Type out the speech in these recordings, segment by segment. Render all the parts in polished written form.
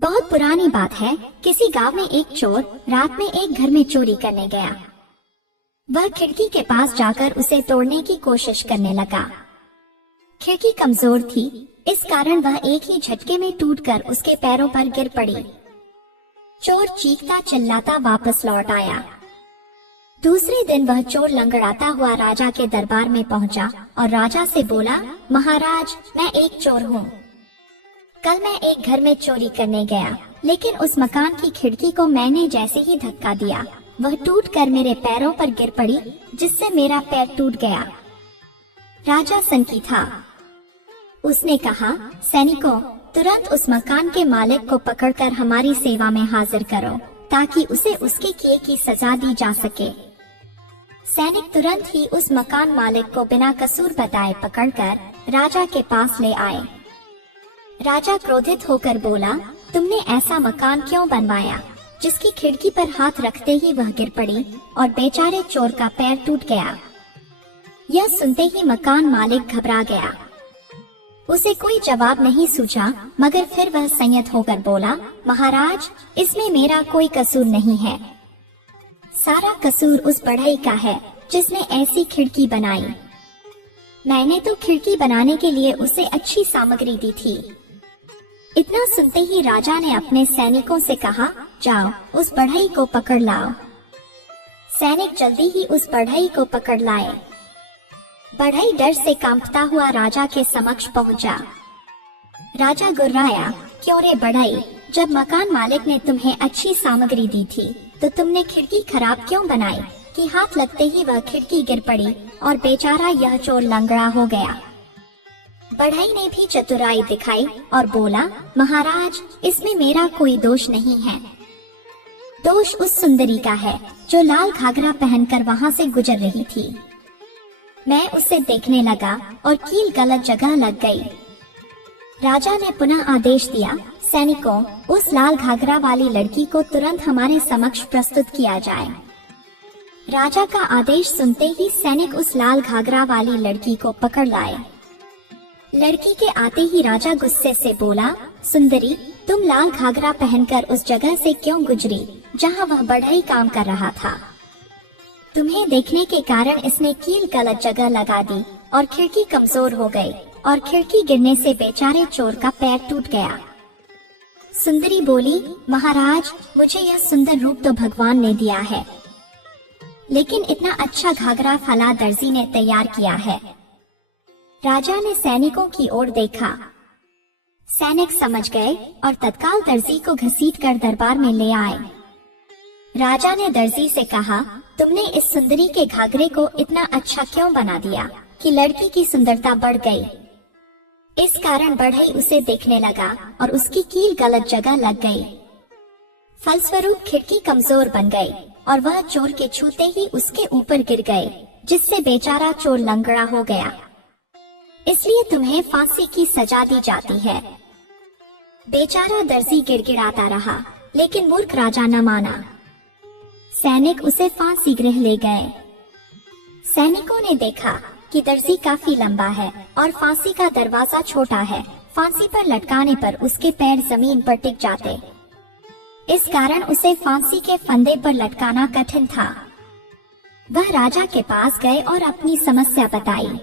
बहुत पुरानी बात है। किसी गांव में एक चोर रात में एक घर में चोरी करने गया। वह खिड़की के पास जाकर उसे तोड़ने की कोशिश करने लगा। खिड़की कमजोर थी, इस कारण वह एक ही झटके में टूटकर उसके पैरों पर गिर पड़ी। चोर चीखता चिल्लाता वापस लौट आया। दूसरे दिन वह चोर लंगड़ाता हुआ राजा के दरबार में पहुंचा और राजा से बोला, महाराज, मैं एक चोर हूँ। कल मैं एक घर में चोरी करने गया, लेकिन उस मकान की खिड़की को मैंने जैसे ही धक्का दिया, वह टूटकर मेरे पैरों पर गिर पड़ी, जिससे मेरा पैर टूट गया। राजा सनकी था। उसने कहा, सैनिकों, तुरंत उस मकान के मालिक को पकड़कर हमारी सेवा में हाजिर करो, ताकि उसे उसके किए की सजा दी जा सके। सैनिक तुरंत ही उस मकान मालिक को बिना कसूर बताए पकड़कर राजा के पास ले आए। राजा क्रोधित होकर बोला, तुमने ऐसा मकान क्यों बनवाया जिसकी खिड़की पर हाथ रखते ही वह गिर पड़ी और बेचारे चोर का पैर टूट गया। यह सुनते ही मकान मालिक घबरा गया। उसे कोई जवाब नहीं सूझा, मगर फिर वह संयत होकर बोला, महाराज, इसमें मेरा कोई कसूर नहीं है। सारा कसूर उस बढ़ई का है जिसने ऐसी खिड़की बनाई। मैंने तो खिड़की बनाने के लिए उसे अच्छी सामग्री दी थी। इतना सुनते ही राजा ने अपने सैनिकों से कहा, जाओ उस बढ़ई को पकड़ लाओ। सैनिक जल्दी ही उस बढ़ई को पकड़ लाए। बढ़ई डर से कांपता हुआ राजा के समक्ष पहुंचा। राजा गुर्राया, क्यों रे बढ़ई, जब मकान मालिक ने तुम्हें अच्छी सामग्री दी थी तो तुमने खिड़की खराब क्यों बनाई कि हाथ लगते ही वह खिड़की गिर पड़ी और बेचारा यह चोर लंगड़ा हो गया। बढ़ई ने भी चतुराई दिखाई और बोला, महाराज, इसमें मेरा कोई दोष नहीं है। दोष उस सुंदरी का है जो लाल घाघरा पहनकर वहाँ से गुजर रही थी। मैं उसे देखने लगा और कील गलत जगह लग गई। राजा ने पुनः आदेश दिया, सैनिकों, उस लाल घाघरा वाली लड़की को तुरंत हमारे समक्ष प्रस्तुत किया जाए। राजा का आदेश सुनते ही सैनिक उस लाल घाघरा वाली लड़की को पकड़ लाए। लड़की के आते ही राजा गुस्से से बोला, सुंदरी, तुम लाल घाघरा पहनकर उस जगह से क्यों गुजरी जहां वह बढ़ई काम कर रहा था? तुम्हें देखने के कारण इसने कील गलत जगह लगा दी और खिड़की कमजोर हो गई और खिड़की गिरने से बेचारे चोर का पैर टूट गया। सुंदरी बोली, महाराज, मुझे यह सुंदर रूप तो भगवान ने दिया है, लेकिन इतना अच्छा घाघरा फला दर्जी ने तैयार किया है। राजा ने सैनिकों की ओर देखा। सैनिक समझ गए और तत्काल दर्जी को घसीटकर दरबार में ले आए। राजा ने दर्जी से कहा, तुमने इस सुंदरी के घाघरे को इतना अच्छा क्यों बना दिया कि लड़की की सुंदरता बढ़ गई। इस कारण बढ़ई उसे देखने लगा और उसकी कील गलत जगह लग गई। फलस्वरूप खिड़की कमजोर बन गई और वह चोर के छूते ही उसके ऊपर गिर गए, जिससे बेचारा चोर लंगड़ा हो गया। इसलिए तुम्हें फांसी की सजा दी जाती है। बेचारा दर्जी गिड़गिड़ाता रहा, लेकिन मूर्ख राजा न माना। सैनिक उसे फांसी गृह ले गए। सैनिकों ने देखा कि दर्जी काफी लंबा है और फांसी का दरवाजा छोटा है। फांसी पर लटकाने पर उसके पैर जमीन पर टिक जाते। इस कारण उसे फांसी के फंदे पर लटकाना कठिन था। वह राजा के पास गए और अपनी समस्या बताई।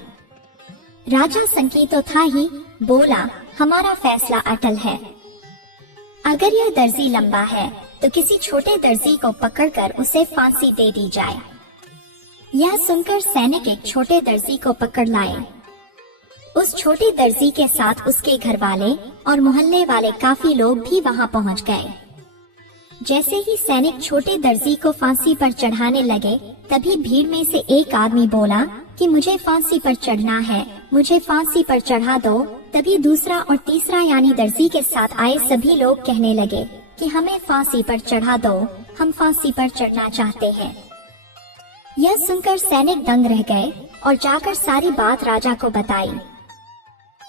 राजा सनकी तो था ही, बोला, हमारा फैसला अटल है। अगर यह दर्जी लंबा है तो किसी छोटे दर्जी को पकड़कर उसे फांसी दे दी जाए। यह सुनकर सैनिक एक छोटे दर्जी को पकड़ लाए। उस छोटे दर्जी के साथ उसके घर वाले और मोहल्ले वाले काफी लोग भी वहां पहुंच गए। जैसे ही सैनिक छोटे दर्जी को फांसी पर चढ़ाने लगे, तभी भीड़ में से एक आदमी बोला कि मुझे फांसी पर चढ़ना है, मुझे फांसी पर चढ़ा दो। तभी दूसरा और तीसरा यानी दर्जी के साथ आए सभी लोग कहने लगे कि हमें फांसी पर चढ़ा दो, हम फांसी पर चढ़ना चाहते हैं। यह सुनकर सैनिक दंग रह गए और जाकर सारी बात राजा को बताई।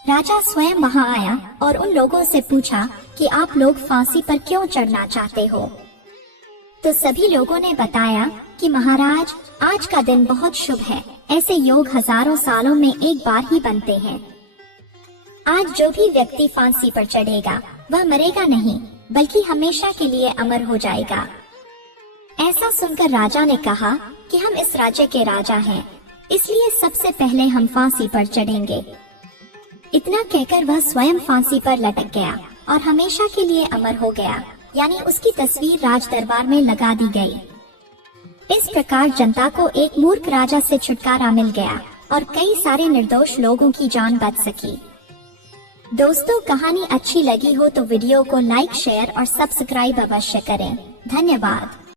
राजा स्वयं वहां आया और उन लोगों से पूछा कि आप लोग फांसी पर क्यों चढ़ना चाहते हो? तो सभी लोगों ने बताया कि महाराज, आज का दिन बहुत शुभ है, ऐसे योग हजारों सालों में एक बार ही बनते हैं। आज जो भी व्यक्ति फांसी पर चढ़ेगा वह मरेगा नहीं, बल्कि हमेशा के लिए अमर हो जाएगा। ऐसा सुनकर राजा ने कहा कि हम इस राज्य के राजा हैं, इसलिए सबसे पहले हम फांसी पर चढ़ेंगे। इतना कहकर वह स्वयं फांसी पर लटक गया और हमेशा के लिए अमर हो गया, यानी उसकी तस्वीर राज दरबार में लगा दी गई। इस प्रकार जनता को एक मूर्ख राजा से छुटकारा मिल गया और कई सारे निर्दोष लोगों की जान बच सकी। दोस्तों, कहानी अच्छी लगी हो तो वीडियो को लाइक, शेयर और सब्सक्राइब अवश्य करें। धन्यवाद।